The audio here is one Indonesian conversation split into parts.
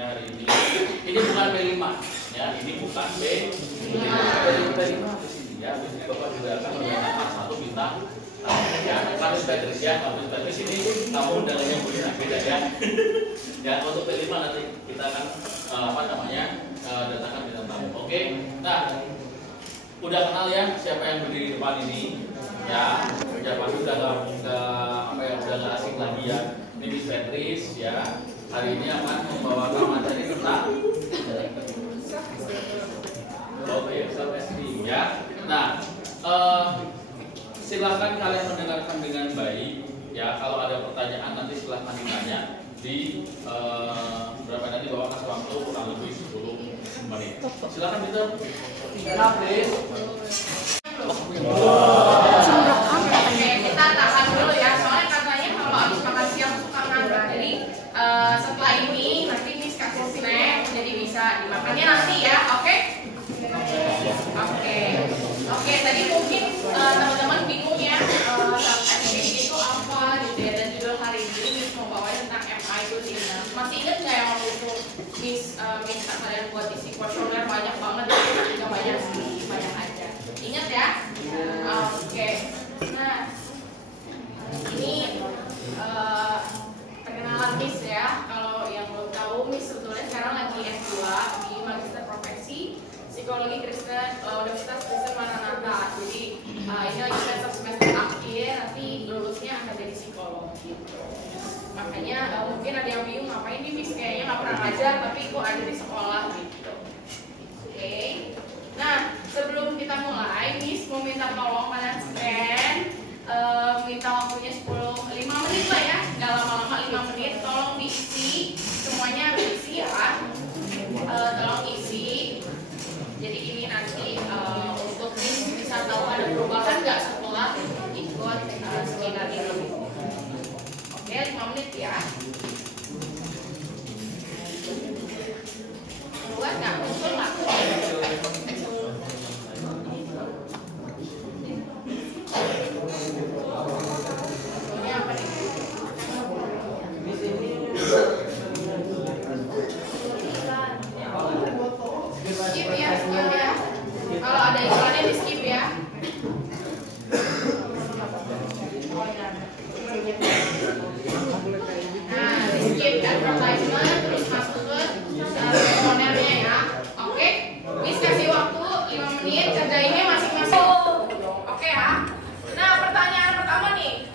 ya hari ini. Ini bukan B5 ya, ini bukan B5 di sini ya. Bapak juga akan menggunakan A1 bintang ya, Kamis Patricia ya, Kamis Patricia ini kamu dalamnya boleh beda ya. Ya untuk B5 nanti kita akan datangkan bintang tamu. Oke. Nah, udah kenal ya siapa yang berdiri di depan ini ya. Ya pasti udah nggak asing lagi ya. Ini Miss Beatrice ya. Hari ini akan membawakan materi tentang self-esteem ya. Nah, silahkan kalian mendengarkan dengan baik ya. Kalau ada pertanyaan nanti silahkan ditanya di berapa nanti bawa kasih waktu kurang lebih 10 menit. Silahkan Peter. Please. Kita tahan dulu ya, soalnya katanya kalau habis makan siang suka ngantuk. Jadi setelah ini nanti Miss kasih snack, jadi bisa dimakannya nanti ya, oke? Oke. Tadi mungkin teman-teman bingung ya, self-esteem itu apa gitu ya, dan judul hari ini Miss mau bawa tentang MI itu sih. Masih ingat nggak yang waktu itu Miss minta kalian buat isi kuesioner banyak banget, nggak banyak sih, banyak aja. Ingat ya? Oke. Nah, ini perkenalan Miss ya. Kalau yang belum tahu, Miss sebetulnya sekarang lagi S2 di Magister Profesi Psikologi Kristen Universitas Kristen Maranatha. Jadi ini lagi semester akhir, nanti lulusnya akan jadi psikolog gitu. Makanya mungkin ada yang bingung ngapain nih Miss, kayaknya nggak pernah ngajar tapi kok ada di sekolah gitu. Oke. Nah, sebelum kita mulai, Miss mau minta tolong kalian stand, minta waktunya 5 menit lah ya, nggak lama-lama 5 menit, tolong diisi, semuanya harus diisi ya, tolong isi. Jadi ini nanti untuk Miss bisa tahu ada perubahan nggak setelah ikut seminar ini. Oke, 5 menit ya. Keluar nggak? Muncul nggak? Skip ya. Kalau ada iklannya di skip ya. Nah, di skip advertisement terus masuk ke kuesionernya ya. Oke, Miss kasih waktu 5 menit, kerjainnya masing-masing. Oke ya. Nah, pertanyaan pertama nih,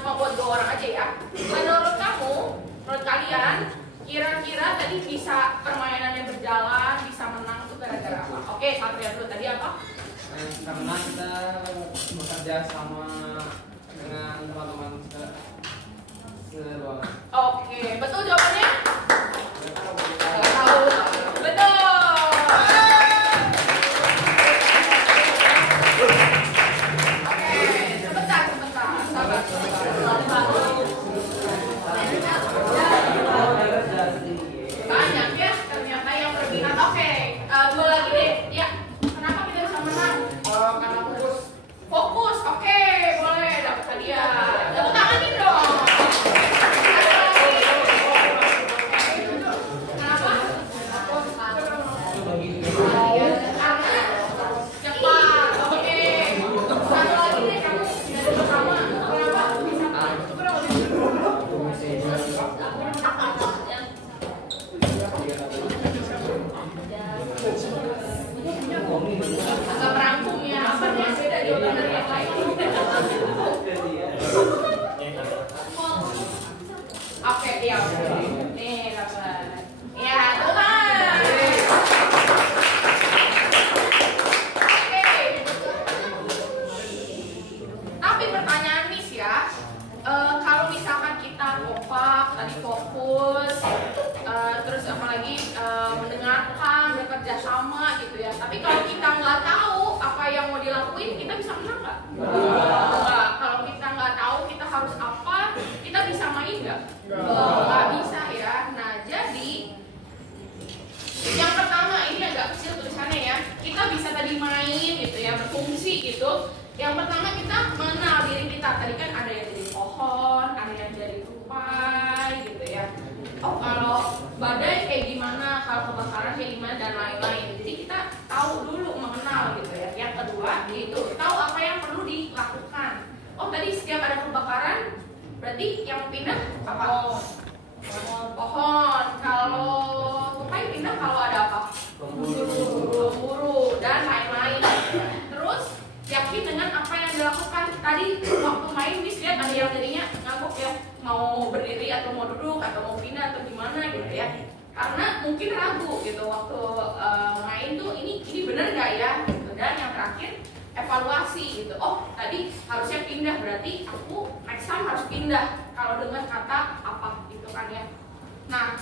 cuma buat 2 orang aja ya. Menurut kalian, kira-kira tadi bisa permainannya berjalan, bisa menang itu gara-gara apa? Oke, Satria dulu tadi apa? Karena kita bekerja sama dengan teman-teman seruangan. Oke, betul jawabannya? Tahu. Betul. Oke, sebentar. Sabar. Banyak ya ternyata yang berminat. Oke, 2 lagi deh. Ya, kenapa kita bisa menang? Karena fokus. Oke, boleh dapat hadiah. Tepuk tangan nih dong. Kenapa? Cepat. Oke. Satu lagi deh, kamu dari pertama. Kenapa bisa agak merangkum ya, apa yang beda jawaban dari yang lain. Oke, iya. Nih, dapat. Ya, Tuhan. Oke. Tapi pertanyaan Miss ya, kalau misalkan kita kompak, tadi fokus, terus apalagi mendengarkan, bekerja sama gitu ya. Tapi kalau kita nggak tahu apa yang mau dilakuin, kita bisa menang nggak? Nggak. Kalau kita nggak tahu kita harus apa, kita bisa main nggak? Nggak bisa ya. Nah, jadi yang pertama ini agak kecil tulisannya ya. Kita bisa tadi main gitu ya, berfungsi gitu. Yang pertama kita mengenal diri kita. Tadi kan ada yang jadi pohon, ada yang jadi tupai gitu ya. Oh, kalau badai kayak gimana? menerima dan lain-lain. Jadi kita tahu dulu mengenal gitu ya. Yang kedua itu tahu apa yang perlu dilakukan. Oh tadi setiap ada kebakaran berarti yang pindah apa? Pohon. Kalau tupai pindah kalau ada apa? Pemburu dan lain-lain. Terus yakin dengan apa yang dilakukan. Tadi waktu main Miss lihat ada yang jadinya ngambek ya, mau berdiri atau mau duduk atau mau pindah atau gimana gitu ya. Karena mungkin ragu gitu waktu main tuh ini bener gak ya gitu. Dan yang terakhir evaluasi gitu. Oh tadi harusnya pindah berarti aku next time harus pindah kalau dengar kata apa gitu kan ya. Nah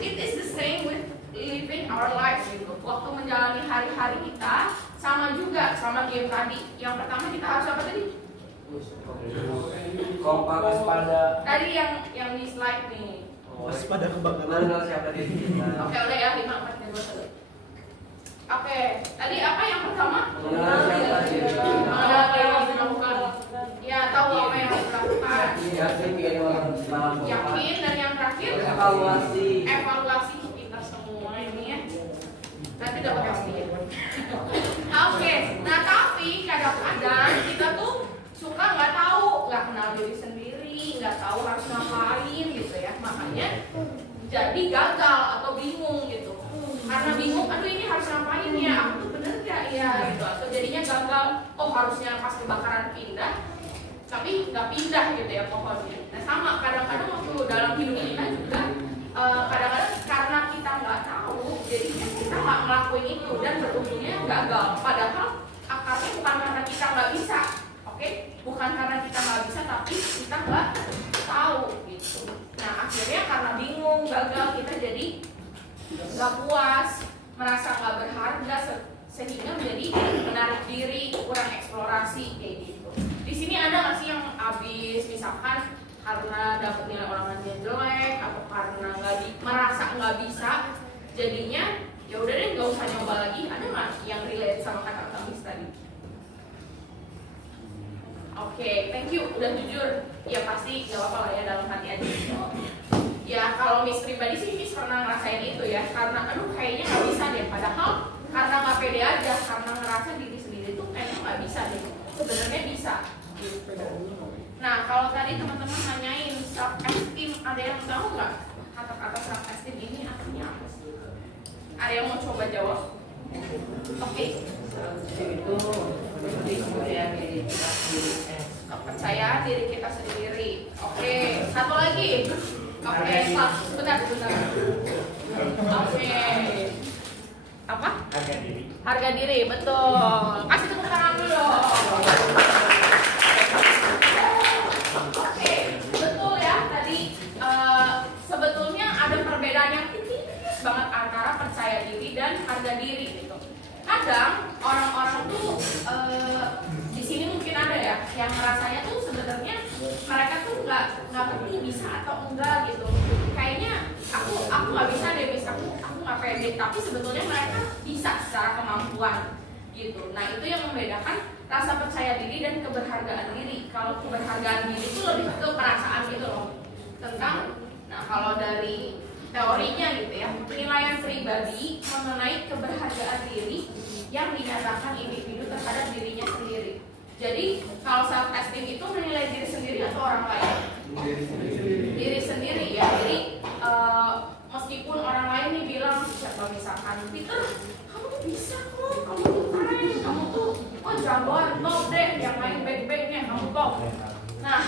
it is the same with living our life gitu. Waktu menjalani hari-hari kita sama juga sama game tadi. Yang pertama kita harus apa tadi? Kompak waspada. Tadi yang di slide nih. Waspada kebakaran. Siapa dia? Oke udah ya 5, 4, 3, 2, 1. Oke, tadi apa yang pertama? Mengenal siapa dia. Mengenal apa yang harus dilakukan. Ya, tahu apa yang harus dilakukan. Yakin dan yang terakhir evaluasi kita semua ini ya. Nanti dapat kasih ya. Oke, nah tapi kadang-kadang kita tuh suka nggak tahu, nggak kenal diri sendiri, nggak tahu harus ngapain gitu ya. Makanya jadi gagal atau bingung gitu. Karena bingung, aduh ini harus ngapain ya, aku tuh bener gak ya gitu. Atau jadinya gagal, oh harusnya pas kebakaran pindah tapi nggak pindah gitu ya pohonnya. Nah sama kadang-kadang waktu dalam hidup kita juga kadang-kadang karena kita nggak tahu jadinya kita nggak ngelakuin itu dan berujungnya gagal. Padahal akarnya bukan karena kita nggak bisa, oke? Bukan karena kita nggak bisa tapi kita nggak tahu gitu. Nah akhirnya karena bingung, gagal, kita jadi nggak puas, merasa nggak berharga sehingga menjadi menarik diri, kurang eksplorasi kayak gitu. Di sini ada nggak sih yang habis misalkan karena dapat nilai ulangannya jelek atau karena merasa nggak bisa, jadinya ya udah deh nggak usah nyoba lagi. Ada nggak yang relate sama kata-kata Miss tadi? Oke, thank you, udah jujur. Ya pasti nggak apa-apa lah ya dalam hati aja. Ya kalau Miss pribadi sih Miss pernah ngerasain itu ya, karena aduh kayaknya nggak bisa deh. Padahal karena nggak pede aja, karena ngerasa diri sendiri tuh kayaknya nggak bisa deh. Sebenarnya bisa. Nah kalau tadi teman-teman nanyain self esteem, ada yang tahu nggak kata-kata self esteem ini artinya apa sih? Ada yang mau coba jawab? Oke. Kepercayaan diri kita sendiri. Oke. Satu lagi. Oke. Bentar. Oke. Apa? Harga diri, betul. Kasih tepuk tangan dulu. Oke, betul ya. Tadi sebetulnya ada perbedaan yang tipis banget antara percaya diri dan harga diri gitu. Kadang orang-orang tuh di sini mungkin ada ya yang rasanya tuh sebenarnya mereka tuh nggak ngerti bisa atau enggak gitu. Kayaknya aku nggak bisa deh, bisa aku nggak pede, tapi sebetulnya mereka bisa secara kemampuan gitu. Nah itu yang membedakan rasa percaya diri dan keberhargaan diri. Kalau keberhargaan diri itu lebih ke perasaan gitu loh tentang. Nah kalau dari teorinya gitu ya, penilaian pribadi mengenai keberhargaan diri yang dinyatakan individu terhadap dirinya sendiri. Jadi kalau self esteem itu menilai diri sendiri atau orang lain? Diri sendiri ya. Jadi meskipun orang lain nih bilang, misalkan Peter, kamu tuh bisa kok, kamu tuh keren, kamu tuh jagoan, top deh, yang lain baik-baiknya, kamu top. Nah,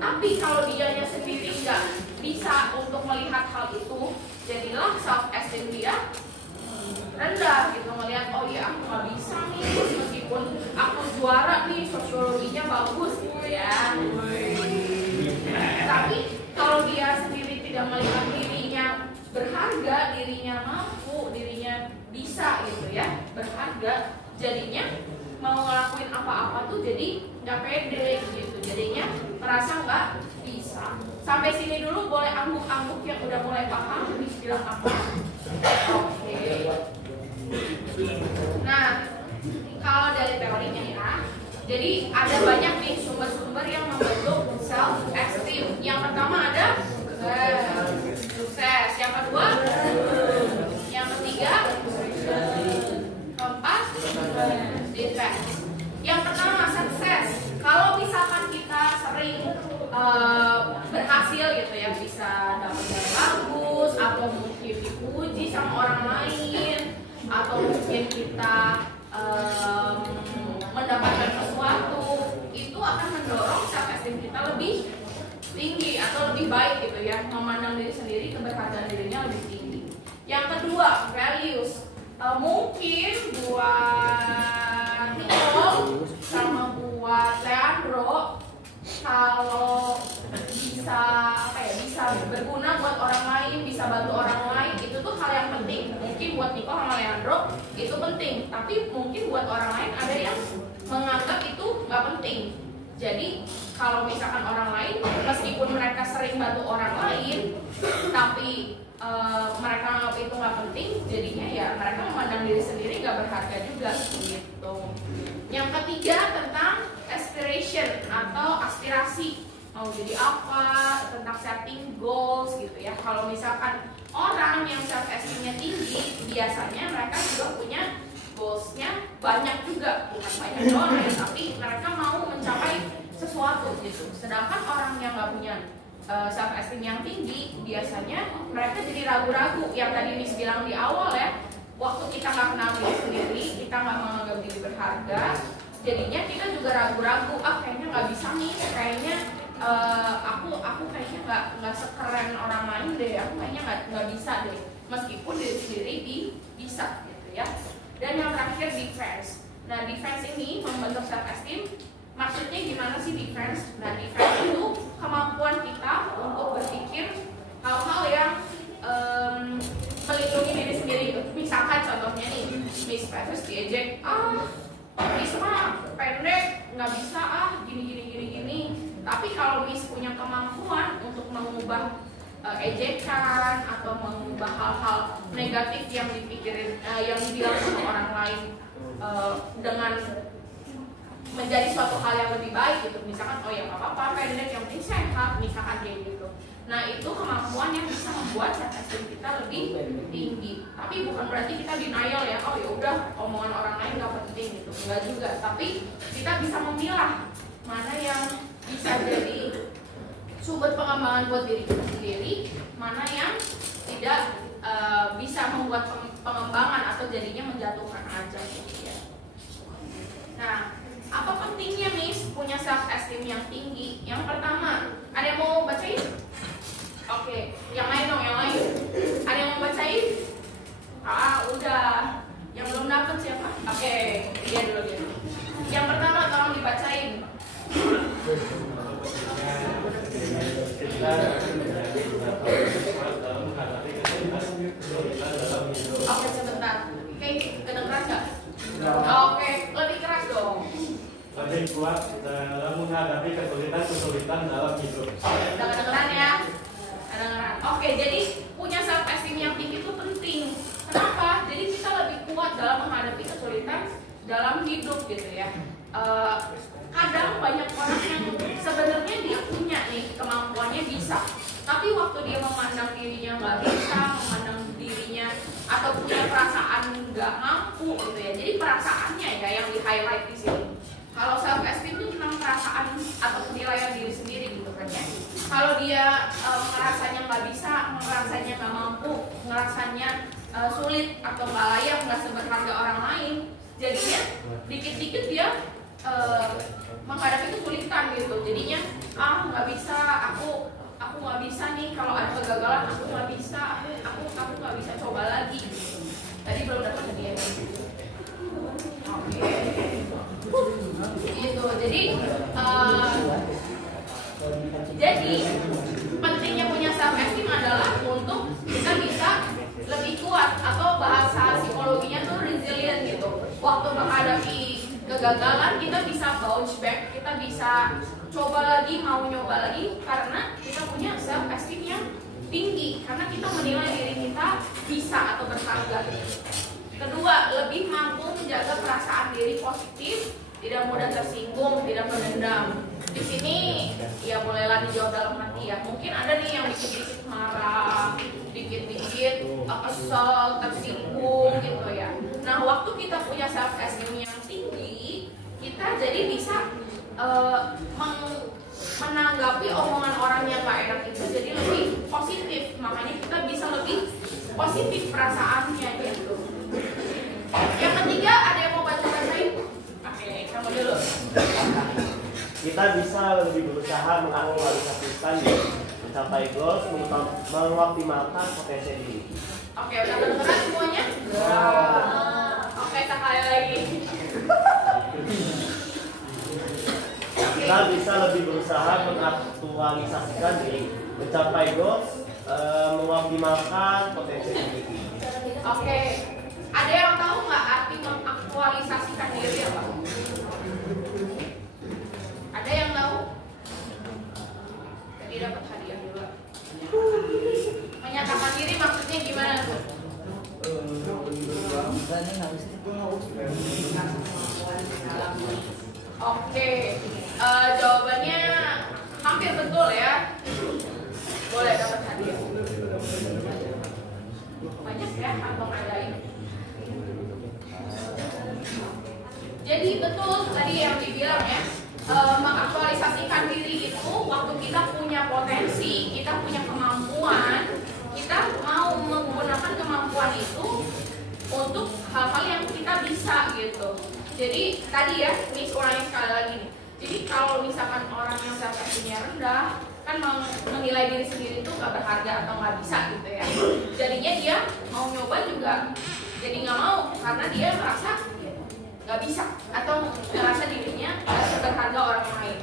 tapi kalau dianya sendiri nggak bisa untuk melihat hal itu, jadilah self esteem dia rendah gitu, melihat oh iya aku nggak bisa nih meskipun aku juara nih sosiologinya bagus gitu ya. Tapi kalau dia sendiri tidak melihat dirinya berharga, dirinya mampu, dirinya bisa gitu ya, berharga, jadinya mau ngelakuin apa-apa tuh jadi nggak pede gitu, jadinya merasa nggak bisa. Sampai sini dulu boleh angguk-angguk yang udah mulai paham, bisa bilang apa? Oke. Nah, kalau dari teorinya ya, jadi ada banyak nih sumber-sumber yang membentuk self esteem. Yang pertama ada sukses, yang kedua, yang ketiga ingin kita mendapatkan sesuatu, itu akan mendorong self esteem kita lebih tinggi atau lebih baik gitu ya, memandang diri sendiri, keberhargaan dirinya lebih tinggi. Yang kedua, values. Mungkin buat Nicole sama buat Leandro, kalau bisa bisa berguna buat orang lain, bisa bantu orang lain, itu tuh hal yang penting. Mungkin buat Nicole sama Leandro itu penting, tapi mungkin buat orang lain ada yang menganggap itu nggak penting. Jadi kalau misalkan orang lain, meskipun mereka sering bantu orang lain, tapi mereka anggap itu nggak penting, jadinya ya mereka memandang diri sendiri nggak berharga juga gitu. Yang ketiga tentang aspiration atau aspirasi, mau jadi apa, tentang setting goals gitu ya. Kalau misalkan orang yang self esteemnya tinggi, biasanya mereka juga punya goalsnya banyak juga, bukan banyak doang ya, tapi mereka mau mencapai sesuatu gitu. Sedangkan orang yang nggak punya self esteem yang tinggi, biasanya mereka jadi ragu-ragu. Yang tadi Miss bilang di awal ya, waktu kita nggak kenal diri sendiri, kita nggak menganggap diri berharga, jadinya kita juga ragu-ragu. Kayaknya nggak bisa nih, kayaknya aku kayaknya nggak sekeren orang lain deh, aku kayaknya nggak bisa deh, meskipun diri sendiri bisa gitu ya. Dan yang terakhir, defense. Nah, defense ini membentuk self esteem. Maksudnya gimana sih defense? Nah, defense itu kemampuan kita untuk berpikir hal-hal yang melindungi diri sendiri. Misalkan contohnya nih, Miss Petrus diejek, Miss mah pendek, nggak bisa gini. Tapi kalau Miss punya kemampuan untuk mengubah ejekan atau mengubah hal-hal negatif yang dipikirin, yang dibilang sama orang lain dengan menjadi suatu hal yang lebih baik gitu. Misalkan ya nggak apa-apa pendek, yang penting sehat, misalkan kayak gitu. Nah, itu kemampuan yang bisa membuat self esteem kita lebih tinggi. Tapi bukan berarti kita denial ya, ya udah omongan orang lain nggak penting gitu, enggak juga. Tapi kita bisa memilah mana yang bisa jadi sumber pengembangan buat diri kita sendiri, mana yang tidak bisa membuat pengembangan atau jadinya menjatuhkan aja gitu ya. Nah, apa pentingnya Miss punya self esteem yang tinggi? Yang pertama, ada yang mau bacain? Oke, yang lain dong, yang lain. Ada yang mau bacain? Udah. Yang belum dapat siapa? Oke, dia dulu dia. Yang pertama tolong dibacain. Oke, sebentar. Oke, kedengeran nggak? Oke, lebih keras dong. Lebih kuat dalam menghadapi kesulitan dalam hidup. Udah kedengeran ya? Kedengeran. Oke, jadi punya self esteem yang tinggi itu penting. Kenapa? Jadi kita lebih kuat dalam menghadapi kesulitan dalam hidup gitu ya. Kadang banyak orang yang sebenarnya dia punya nih kemampuannya bisa, tapi waktu dia memandang dirinya nggak bisa, memandang dirinya atau punya perasaan nggak mampu gitu ya. Jadi perasaannya ya yang di highlight di sini. Kalau self esteem itu tentang perasaan atau penilaian diri sendiri gitu kan ya. Kalau dia ngerasanya nggak bisa, ngerasanya nggak mampu, ngerasanya sulit atau nggak layak, nggak seberharga orang lain, jadinya dikit-dikit dia menghadapi kesulitan gitu. Jadinya nggak bisa, aku nggak bisa nih, kalau ada kegagalan aku nggak bisa, aku nggak bisa coba lagi gitu. Tadi belum dapat hadiah gitu. Oke. Gitu. Jadi pentingnya punya self esteem adalah untuk kita bisa lebih kuat, atau bahasa psikologinya tuh resilient gitu. Waktu menghadapi kegagalan kita bisa bounce back, kita bisa coba lagi, mau nyoba lagi, karena kita punya self esteem yang tinggi, karena kita menilai diri kita bisa atau berharga. Kedua, lebih mampu menjaga perasaan diri positif, tidak mudah tersinggung, tidak mendendam. Di sini ya bolehlah dijawab dalam hati ya. Mungkin ada nih yang dikit-dikit marah, dikit-dikit kesel, tersinggung gitu ya. Nah, waktu kita punya self esteem yang tinggi, kita jadi bisa menanggapi omongan orang yang gak enak itu jadi lebih positif. Makanya kita bisa lebih positif perasaannya gitu. Yang ketiga ada yang mau bantu bacain? Oke, kamu dulu. Kita bisa lebih berusaha mengaktualisasikan mencapai goals, mengoptimalkan potensi diri. Oke, udah kedengeran semuanya? Oke, sekali lagi. Kita bisa lebih berusaha mengaktualisasikan diri, mencapai goals, mengoptimalkan potensi diri. Oke, ada yang tahu nggak arti mengaktualisasikan diri apa? Ada yang tahu? Jadi dapat hadiah juga. Menyatakan diri maksudnya gimana tuh? Oke, jawabannya hampir betul ya. Boleh dapat hadiah. Banyak ya kantong ada ini. Jadi betul tadi yang dibilang ya, mengaktualisasikan diri itu waktu kita punya potensi, kita punya kemampuan, kita mau menggunakan kemampuan itu untuk hal-hal yang kita bisa gitu. Jadi tadi ya, Miss ulangi sekali lagi nih. Jadi kalau misalkan orang yang self esteemnya rendah, kan menilai diri sendiri itu gak berharga atau gak bisa gitu ya. Jadinya dia mau nyoba juga jadi gak mau karena dia merasa gak bisa atau merasa dirinya gak seberharga orang lain.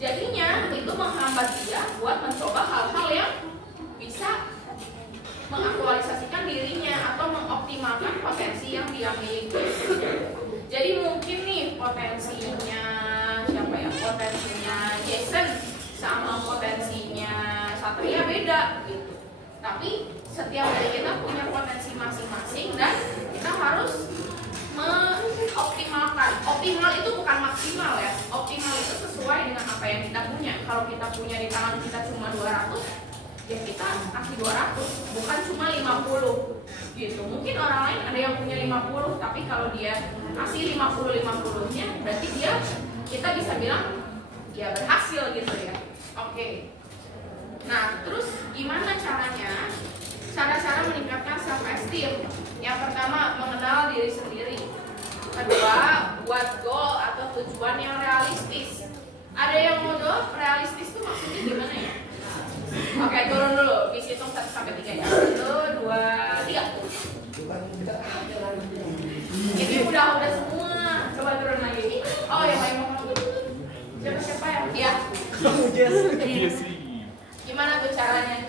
Jadinya itu menghambat dia buat mencoba hal-hal yang bisa mengaktualisasikan dirinya atau mengoptimalkan potensi yang dia miliki. Jadi mungkin nih potensinya siapa ya? Potensinya Jason sama potensinya Satria beda gitu. Tapi setiap dari kita punya potensi masing-masing dan kita harus mengoptimalkan. Optimal itu bukan maksimal ya. Optimal itu sesuai dengan apa yang kita punya. Kalau kita punya di tangan kita cuma 200, ya kita kasih 200, bukan cuma 50 gitu. Mungkin orang lain ada yang punya 50, tapi kalau dia kasih 50-50-nya, berarti kita bisa bilang ya berhasil gitu ya. Oke. Nah, terus gimana caranya? Cara-cara meningkatkan self esteem. Yang pertama, mengenal diri sendiri. Kedua, buat goal atau tujuan yang realistis. Ada yang mau jawab realistis itu maksudnya gimana ya? Oke, turun dulu. Hitung 1 sampai 3 ya. 1, 2, 3. Ini udah semua. Coba turun lagi. Oh, yang lain mau siapa ya? Iya. Gimana tuh caranya?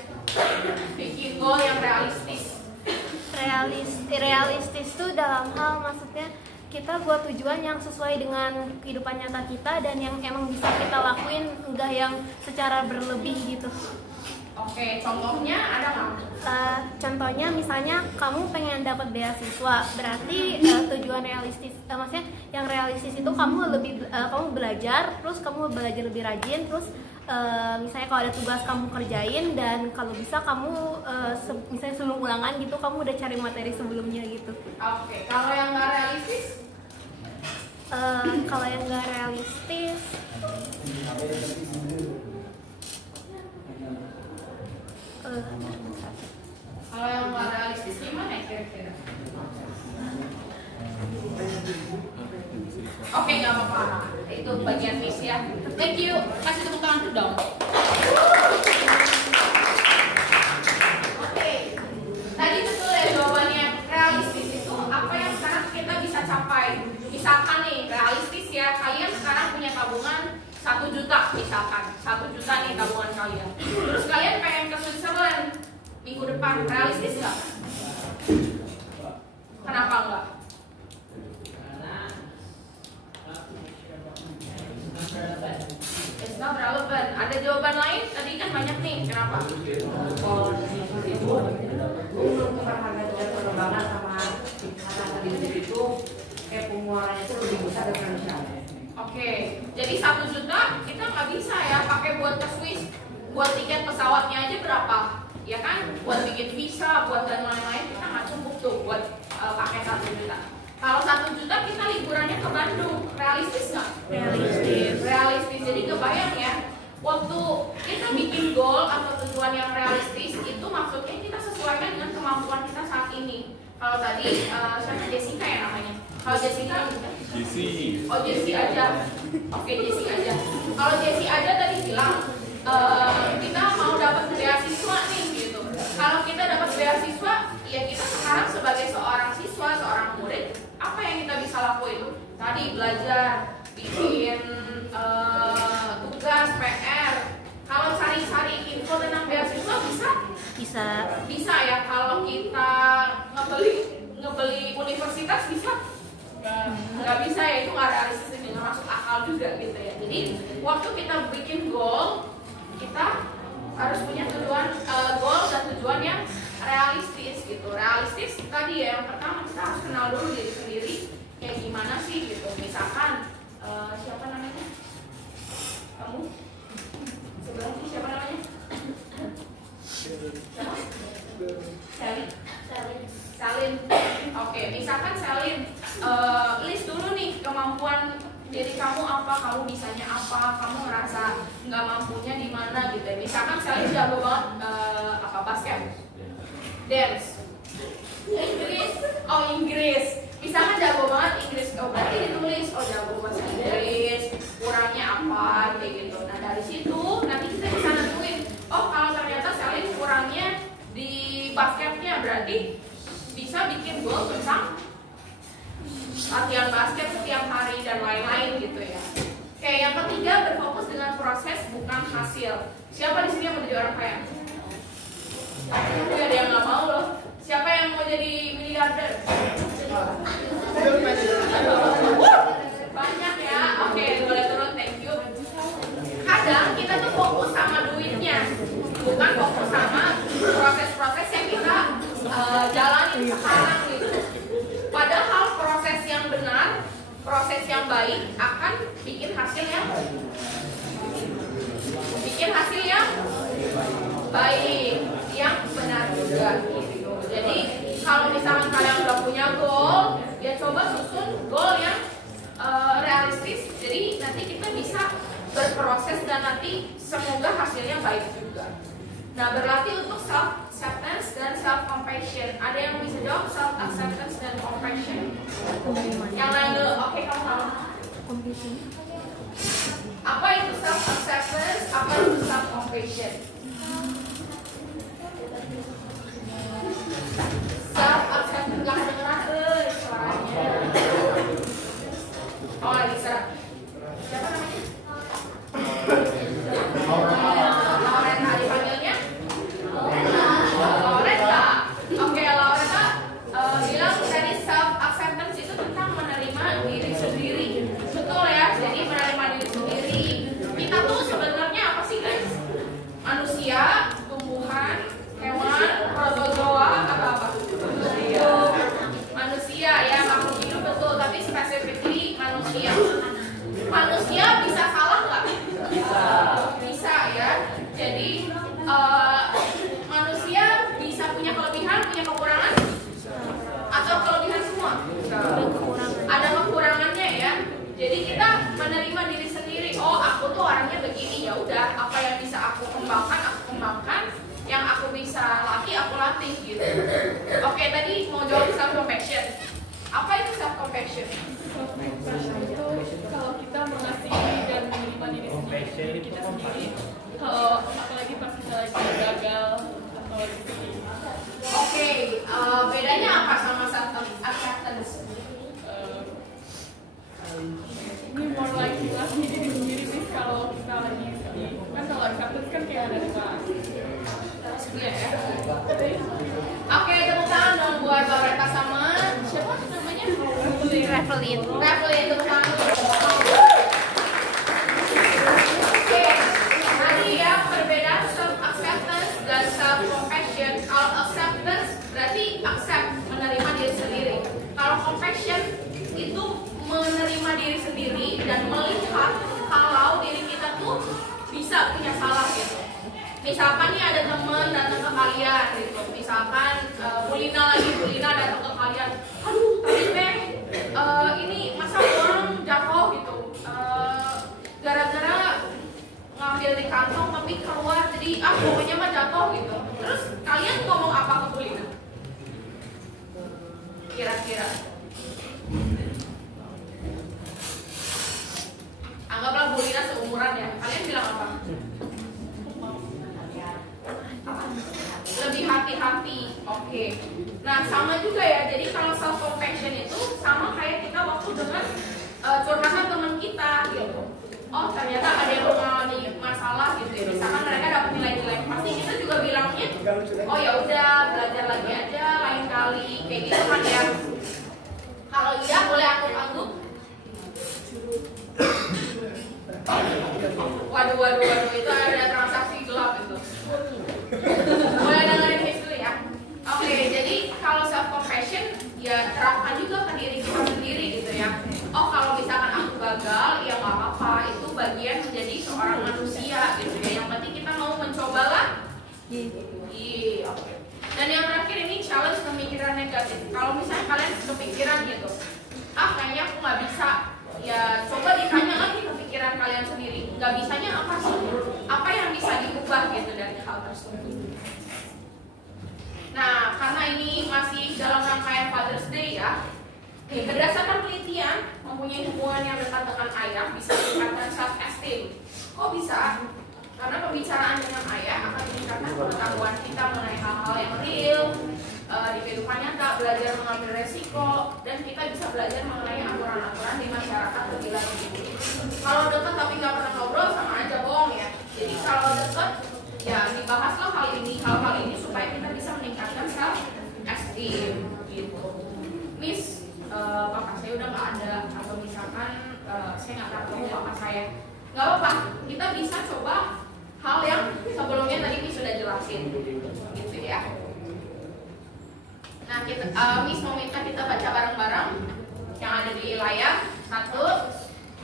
Bikin goal yang realistis. Realistis tuh dalam hal maksudnya kita buat tujuan yang sesuai dengan kehidupan nyata kita dan yang emang bisa kita lakuin, enggak yang secara berlebih gitu. Oke, contohnya ada nggak? Contohnya misalnya kamu pengen dapat beasiswa, berarti tujuan realistis, maksudnya yang realistis itu kamu belajar, terus kamu belajar lebih rajin, terus misalnya kalau ada tugas kamu kerjain dan kalau bisa kamu misalnya sebelum ulangan gitu kamu udah cari materi sebelumnya gitu. Oke, kalau yang nggak realistis? Kalau yang nggak realistis kalau yang nggak realistis gimana ya kira-kira? Oke, nggak apa-apa. Itu bagian miss ya. Thank you. Kasih tepuk tangan dulu dong. Oke. Tadi betul ya jawabannya. Realistis itu apa yang sekarang kita bisa capai. Misalkan nih, realistis ya. Kalian sekarang punya tabungan 1 juta misalkan. 1 juta nih tabungan kalian. Terus kalian pengen ke Switzerland minggu depan. Realistis nggak? Kenapa enggak? It's not relevant. Ada jawaban lain? Tadi kan banyak nih. Kenapa? Kalau itu belum berharga dengan penerbangan sama kata diri itu kayak pengeluarannya itu lebih besar daripada misalnya. Oke, jadi 1 juta kita nggak bisa ya pakai buat ke Swiss. Buat tiket pesawatnya aja berapa? Ya kan? Buat bikin visa, buat dan lain-lain kita nggak cukup tuh buat pakai 1 juta. Kalau 1 juta kita liburannya ke Bandung, realistis nggak? Realistis. Jadi kebayang ya, waktu kita bikin goal atau tujuan yang realistis itu maksudnya kita sesuaikan dengan kemampuan kita saat ini. Kalau tadi siapa Jessica ya namanya? Kalau Jessica? Jesse. Oh Jesse aja. Oke Jesse aja. Kalau Jesse aja tadi bilang kita mau dapat beasiswa nih gitu. Kalau kita dapat beasiswa, ya kita sekarang sebagai seorang siswa, seorang murid, apa yang kita bisa lakuin? Tadi belajar, bikin tugas, PR. Kalau cari-cari info tentang beasiswa bisa ya. Kalau kita ngebeli universitas bisa? Nggak bisa ya, itu nggak realistis, nggak masuk akal juga gitu ya. Jadi waktu kita bikin goal, kita harus punya tujuan, goal dan tujuan yang realistis gitu. Realistis tadi ya, yang pertama kita harus kenal dulu diri sendiri kayak gimana sih gitu. Misalkan siapa namanya? Kamu? Sebelah sini siapa namanya? Siapa? Salin. Oke, misalkan Salin, list dulu nih kemampuan diri kamu apa, kamu bisanya apa, kamu ngerasa nggak mampunya di mana gitu. Misalkan Salin jago banget basket, dance, Inggris. Misalkan jago banget Inggris, berarti ditulis jago bahasa Inggris, kurangnya apa kayak gitu. Nah dari situ nanti kita bisa nentuin, kalau ternyata Salin kurangnya di basketnya, berarti bisa bikin goal tentang latihan basket setiap hari dan lain-lain gitu ya. Oke, yang ketiga berfokus dengan proses bukan hasil. Siapa di sini yang mau jadi orang kaya? Tapi ada yang nggak mau loh. Siapa yang mau jadi miliarder? Banyak ya. Oke, boleh turun, thank you. Kadang kita tuh fokus sama duitnya, bukan fokus sama proses-proses yang kita jalanin sekarang gitu. Padahal proses yang benar, proses yang baik akan bikin hasil yang baik, yang benar juga gitu. Jadi kalau misalkan kalian udah punya goal, ya coba susun goal yang realistis. Jadi nanti kita bisa berproses dan nanti semoga hasilnya baik juga. Nah, berlatih untuk self acceptance dan self compassion. Ada yang bisa jawab self acceptance dan compassion? Yang lain dulu. Oke, kamu tahu. Apa itu self acceptance? Apa itu self compassion? Self acceptance nggak kedengeran suaranya. Oh, Lisa. Siapa namanya? Lorena dipanggilnya? Lorena. Oke, Lorena bilang tadi self acceptance itu tentang menerima diri sendiri. Betul ya? Jadi menerima diri sendiri. Kita tuh sebenarnya apa sih guys? Manusia, tumbuhan, hewan, protozoa, apa-apa? Manusia ya, makhluk hidup betul. Tapi specifically manusia. Manusia bisa salah nggak? Bisa ya. Jadi manusia bisa punya kelebihan, punya kekurangan, atau kelebihan semua? Ada kekurangannya ya. Jadi kita menerima diri sendiri. Oh, aku tuh orangnya begini, ya udah. Apa yang bisa aku kembangkan. Yang aku bisa latih, aku latih gitu. Oke, tadi mau jawab self compassion. Apa itu self compassion? Itu kalau kita mengasihi dan menerima diri kita sendiri, kalau apalagi pas kita lagi gagal atau lagi sedih. Oke, bedanya apa sama self acceptance? Ini more like mengasihi diri sendiri sih kalau kita lagi sedih. Kan kalau acceptance kan kayak ada dua. Ya. Oke, tepuk tangan dong buat Loretta sama siapa namanya? Revelin. Tepuk tangan. Oke, tadi ya perbedaan self acceptance dan self compassion. Kalau acceptance berarti accept, menerima diri sendiri. Kalau compassion itu menerima diri sendiri dan melihat kalau diri kita tuh bisa punya salah gitu. Misalkan nih ada teman datang ke kalian gitu. Misalkan Bulina datang ke kalian. Aduh, tadi ini masa uang jatuh gitu. Gara-gara ngambil di kantong tapi keluar, jadi pokoknya mah jatuh gitu. Terus kalian ngomong apa ke Bulina? Kira-kira? Nah sama juga ya, jadi kalau self compassion itu sama kayak kita waktu dengan curhatan teman kita gitu. Oh ternyata ada yang mengalami masalah gitu ya, misalkan mereka dapat nilai jelek, pasti kita juga bilangnya, oh ya udah belajar lagi aja lain kali kayak gitu kan ya. Kalau iya boleh angguk-angguk. Waduh, itu ada transaksi gelap itu. Boleh dengerin Miss dulu ya. Oke, jadi kalau self compassion ya terapkan juga ke diri kita sendiri gitu ya. Oh kalau misalkan aku gagal ya nggak apa-apa, itu bagian menjadi seorang manusia gitu ya. Yang penting kita mau mencoba lah. Oke. Dan yang terakhir ini challenge pemikiran negatif. Kalau misalnya kalian kepikiran gitu, kayaknya aku nggak bisa, ya coba ditanya lagi ke pikiran kalian sendiri. Nggak bisanya apa sih? Apa yang bisa diubah gitu dari hal tersebut? Nah, karena ini masih dalam rangkaian Father's Day ya, berdasarkan penelitian mempunyai hubungan yang dekat dengan ayah bisa meningkatkan self esteem. Kok bisa? Karena pembicaraan dengan ayah akan meningkatkan pengetahuan kita mengenai hal-hal yang real di kehidupan nyata, belajar mengambil resiko, dan kita bisa belajar mengenai aturan-aturan di masyarakat lebih lanjut. Kalau dekat tapi nggak pernah ngobrol sama aja bohong ya. Jadi kalau dekat ya dibahaslah hal-hal ini supaya kita bisa meningkatkan self esteem gitu. Miss, papa saya udah nggak ada, atau misalkan saya nggak ketemu papa saya, nggak apa-apa, kita bisa coba hal yang sebelumnya tadi Miss sudah jelasin gitu ya. Nah kita, Miss mau minta kita baca bareng-bareng yang ada di layar. 1,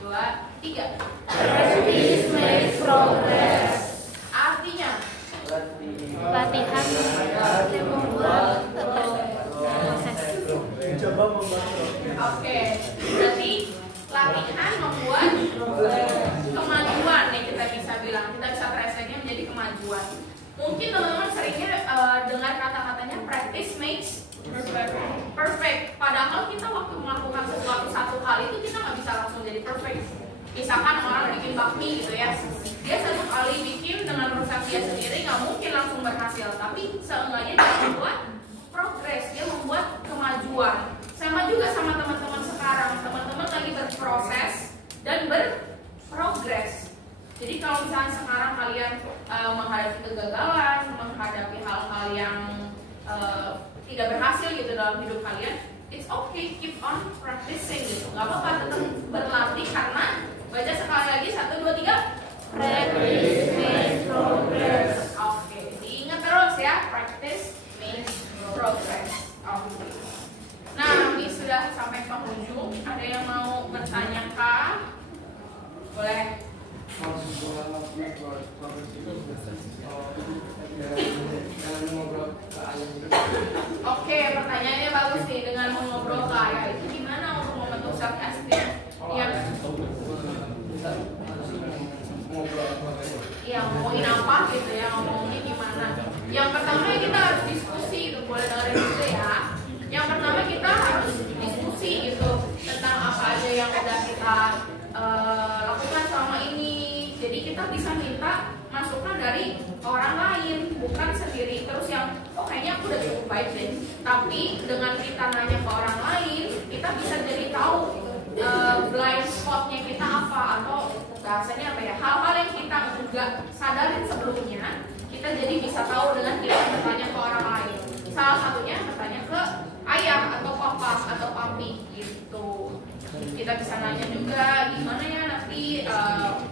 2, 3. Practice makes progress. Artinya Latihan yang membuat proses. Coba membantu. Oke, berarti latihan membuat kemajuan nih kita bisa bilang, kita bisa translate-nya menjadi kemajuan. Mungkin teman-teman seringnya dengar kata-katanya practice makes perfect. Padahal kita waktu melakukan sesuatu satu kali itu kita nggak bisa langsung jadi perfect. Misalkan orang bikin bakmi gitu ya, dia satu kali bikin dengan resep dia sendiri nggak mungkin langsung berhasil, tapi seenggaknya dia membuat progres, dia membuat kemajuan. Sama juga sama teman-teman sekarang, teman-teman lagi berproses dan berprogres. Jadi kalau misalnya sekarang kalian menghadapi kegagalan, menghadapi hal-hal yang tidak berhasil gitu dalam hidup kalian, it's okay, keep on practicing gitu. Gak apa-apa, tetap berlatih karena baca sekali lagi 1, 2, 3. Practice makes progress. Oke, diingat terus ya, practice makes progress. Oke. Nah, ini sudah sampai penghujung. Ada yang mau bertanya kah? Boleh. Oke, pertanyaannya bagus nih. Dengan mengobrol ke ayah itu gimana untuk membentuk self esteem? Ya, ngomongin apa gitu ya, ngomongin gimana? Yang pertama kita harus diskusi itu, boleh dengerin dulu ya. Yang pertama kita harus diskusi gitu tentang apa aja yang udah kita lakukan selama ini. Jadi kita bisa minta masukan dari orang lain, bukan sendiri terus yang kayaknya aku udah cukup baik deh. Tapi dengan kita nanya ke orang lain, kita bisa jadi tahu blind spotnya kita apa, atau bahasanya apa ya, hal-hal yang kita nggak sadarin sebelumnya, kita jadi bisa tahu dengan kita bertanya ke orang lain. Salah satunya bertanya ke ayah atau papa atau papi gitu. Kita bisa nanya juga gimana ya nanti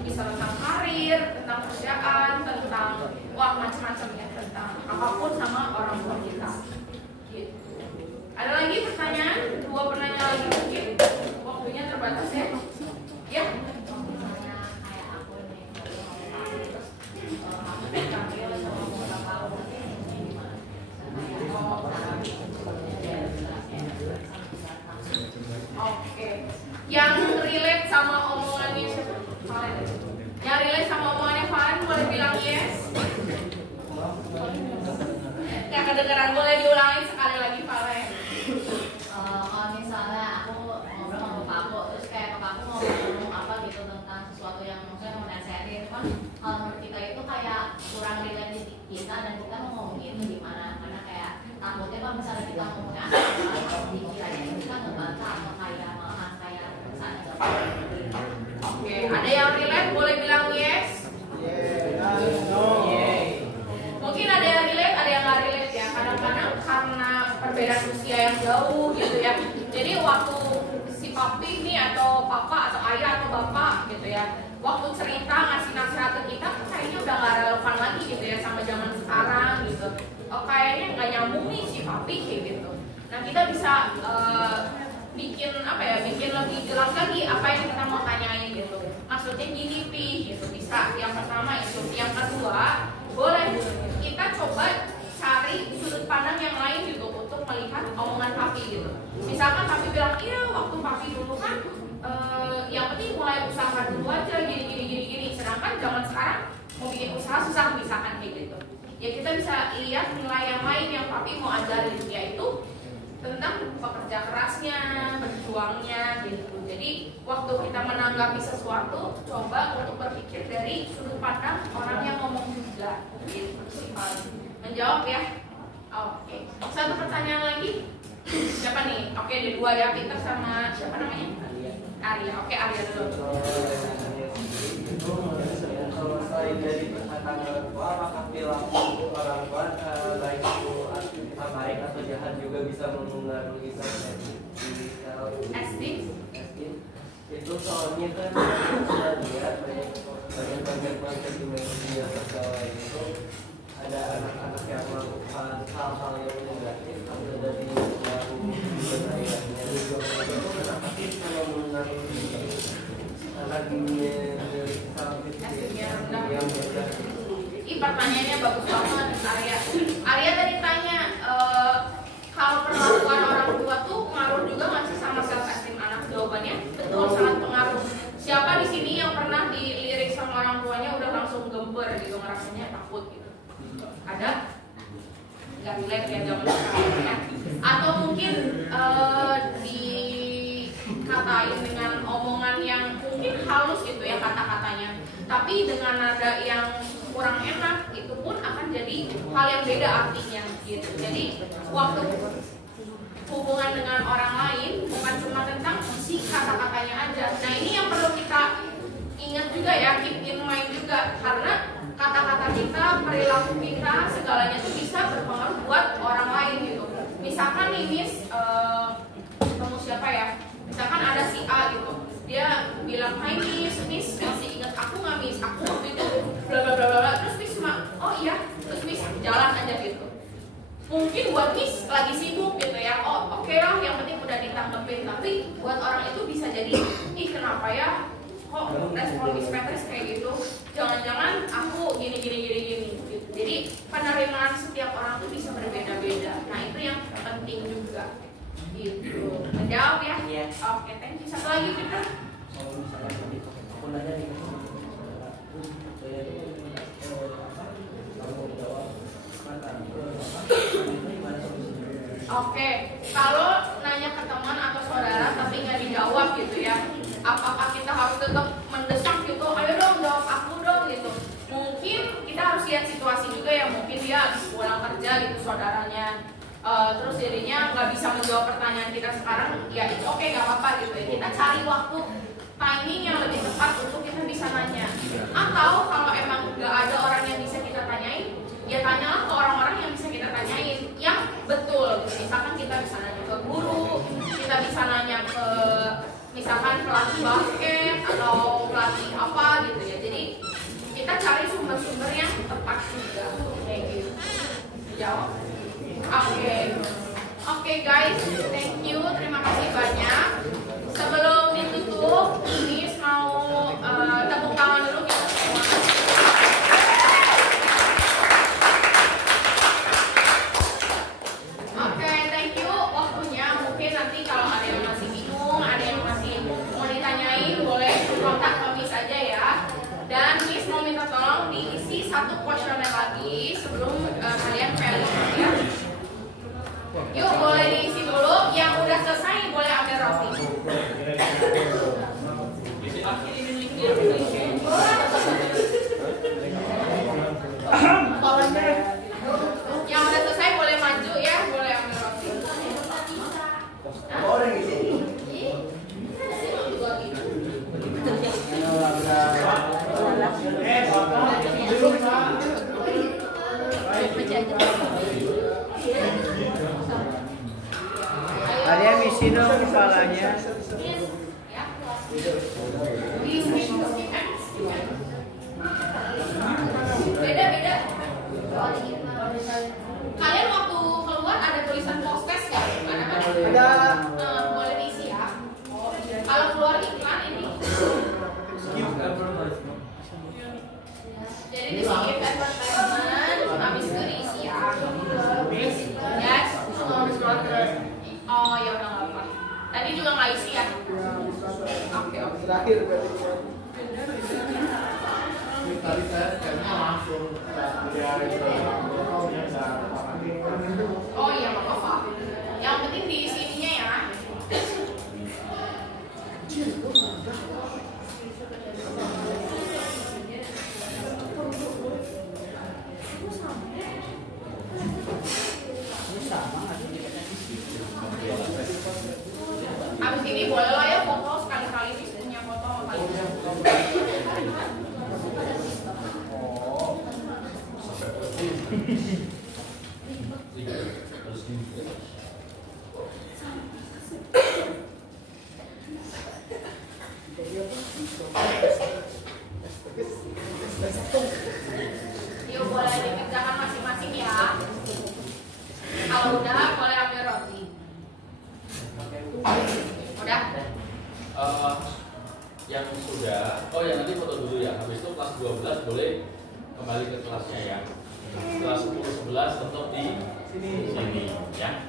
bisa tentang karir, tentang kerjaan, tentang macam-macam ya, tentang apapun sama orang tua kita gitu. Ada lagi pertanyaan? 2 pertanyaan lagi mungkin, waktunya terbatas ya. Ya. Oke. Yang relate sama omongannya siapa? Valen. Yang relate sama omongannya Valen boleh bilang yes. Nggak kedengeran, boleh diulangin sekali lagi Valen. Kalau misalnya aku ngobrol sama bapak aku, terus kayak bapak aku ngomong apa gitu tentang sesuatu yang maksudnya mau nasihatin, kan kalau menurut kita itu kayak kurang relate di kita dan kita mau ngomong itu gimana, karena kayak takutnya kalau misalnya kita ngomong beda yang jauh gitu ya. Jadi waktu si papi nih atau papa atau ayah atau bapak gitu ya, waktu cerita ngasih nasihat ke kita kayaknya udah nggak relevan lagi gitu ya sama zaman sekarang gitu. Oh kayaknya nggak nyambung nih si papi kayak gitu. Nah kita bisa bikin apa ya, bikin lebih jelas lagi apa yang kita mau tanyain gitu. Maksudnya gini pi gitu, bisa yang pertama itu. Yang kedua boleh kita coba cari sudut pandang yang lain gitu untuk melihat omongan papi gitu. Misalkan papi bilang iya waktu papi dulu kan yang penting mulai usaha dulu aja gini. Sedangkan zaman sekarang mau bikin usaha susah misalkan kayak gitu. Ya kita bisa lihat nilai yang lain yang papi mau ajarin, yaitu tentang pekerja kerasnya, berjuangnya gitu. Jadi waktu kita menanggapi sesuatu, coba untuk berpikir dari sudut pandang orang yang ngomong juga gitu. Menjawab ya. Oke. Satu pertanyaan lagi. Siapa nih? Oke, ada dua ya, Peter sama siapa namanya? Arya. Oke, Arya dulu. Kalau selain dari perkataan orang tua, apakah perilaku orang tua baik itu aktivitas baik atau jahat juga bisa mempengaruhi Estim? Itu soalnya kan kita lihat banyak di media sosial itu ada anak-anak yang melakukan hal-hal yang negatif atau dari perilaku budayanya itu kenapa sih kalau mengaruhi anak ini Ih, pertanyaannya bagus banget Arya. Arya tadi tanya kalau perlakuan orang tua tuh pengaruh juga nggak sih sama self esteem anak? Jawabannya betul, sangat pengaruh. Siapa di sini yang pernah dilirik sama orang tuanya udah langsung gember gitu, ngerasanya takut gitu? Ada? Nggak relate ya zaman sekarang ya? Atau mungkin dikatain dengan omongan yang mungkin halus gitu ya kata-katanya, tapi dengan nada yang kurang enak, itu pun akan jadi hal yang beda artinya gitu. Jadi waktu hubungan dengan orang lain bukan cuma tentang si kata-katanya aja. Nah ini yang perlu kita ingat juga ya, keep in mind juga, karena kata-kata kita, perilaku kita, segalanya itu bisa berpengaruh buat orang lain gitu. Misalkan nih Miss ketemu siapa ya, misalkan ada si A gitu, dia bilang hai Miss masih ingat aku nggak Miss, aku waktu itu bla bla bla bla, terus Miss cuma oh iya, terus Miss jalan aja gitu. Mungkin buat Miss lagi sibuk gitu ya, oh oke lah yang penting udah ditanggepin, tapi buat orang itu bisa jadi ih kenapa ya kok respon Miss Petris kayak gitu, jangan-jangan aku gini gitu. Jadi penerimaan setiap orang tuh bisa berbeda-beda. Nah itu yang penting juga gitu. Menjawab ya? Iya. Oke, thank you. Satu lagi Peter. Oke, kalau nanya ke teman atau saudara tapi nggak dijawab gitu ya, apakah kita harus tetap mendesak gitu, ayo dong jawab aku dong gitu. Mungkin kita harus lihat situasi juga ya, mungkin dia habis pulang kerja gitu saudaranya, terus jadinya nggak bisa menjawab pertanyaan kita sekarang, ya itu oke, nggak apa-apa gitu ya. Kita cari waktu timing yang lebih tepat untuk kita bisa nanya. Atau kalau emang nggak ada orang yang bisa kita tanyain, ya tanyalah ke orang-orang yang bisa kita tanyain yang betul gitu. Misalkan kita bisa nanya ke guru, kita bisa nanya ke misalkan pelatih basket atau pelatih apa gitu ya. Jadi kita cari sumber-sumber yang tepat juga kayak gitu. Jawab? Oke guys, thank you, terima kasih banyak. Sebelum ditutup, ini mau tepuk tangan dulu kita semua. Oke, thank you waktunya. Mungkin nanti kalau ada yang masih bingung, ada yang masih mau ditanyain, boleh kontak ke Miss aja ya. Dan Miss mau minta tolong diisi satu kuesioner lagi sebelum kalian pilih ya. Yuk boleh diisi dulu. Yang udah selesai boleh ambil roti. Yang udah selesai boleh maju ya, boleh ambil roti. Orang ini. isi dong kepalanya. Beda-beda. Kalian waktu keluar ada tulisan post-test nggak? Ada kan? Ada. Boleh diisi ya. Kalau keluar iklan ini. Jadi di skip advertisement, habis itu diisi ya. Yes. Oh ya udah nggak apa. Tadi juga nggak isi ya. Oke. Terakhir berarti. Tadi saya kayaknya langsung Oh iya nggak apa-apa. Yang penting diisi ininya ya. Abis ini boleh lah ya foto sekali-kali punya foto sama kalian. Yuk boleh dikerjakan masing-masing ya. Kalau udah boleh ambil roti. Udah? Yang sudah, yang nanti foto dulu ya. Habis itu kelas 12 boleh kembali ke kelasnya ya. Kelas 10, 11 tetap di sini ya.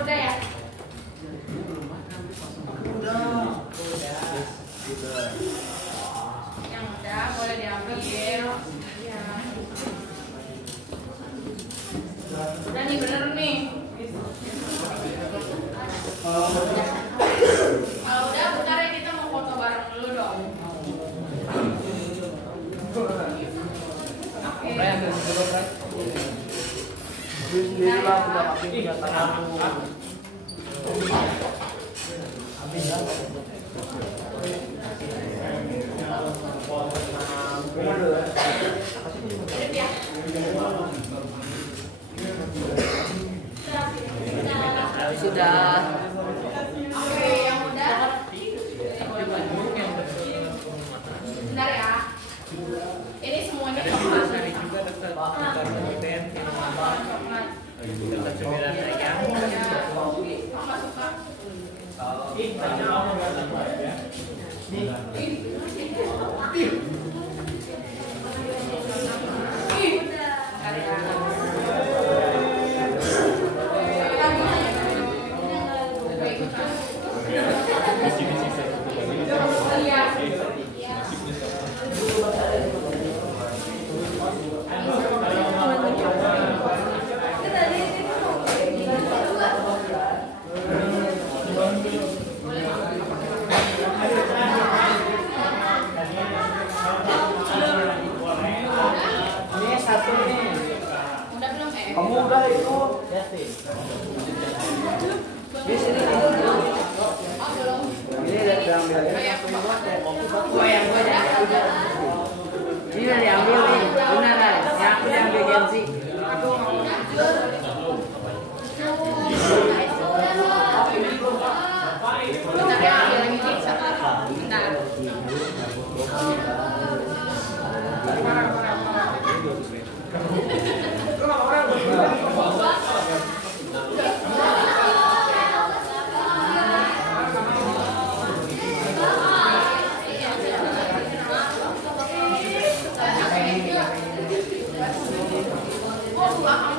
Udah ya? Yang udah boleh diambil. Ya. Udah nih bener nih. Kalau udah bentar ya kita mau foto bareng dulu dong. Oke. Bismillah sudah pakai tangan. Sudah. Oke, yang udah. Bentar ya. Ini semuanya coklat. Kamu udah itu ya sih. Di sini ini udah diambil aja. Ini udah diambil nih, beneran. Ya aku diambil Gensi. Bentar ya, ambil lagi nih. Bentar. Oh,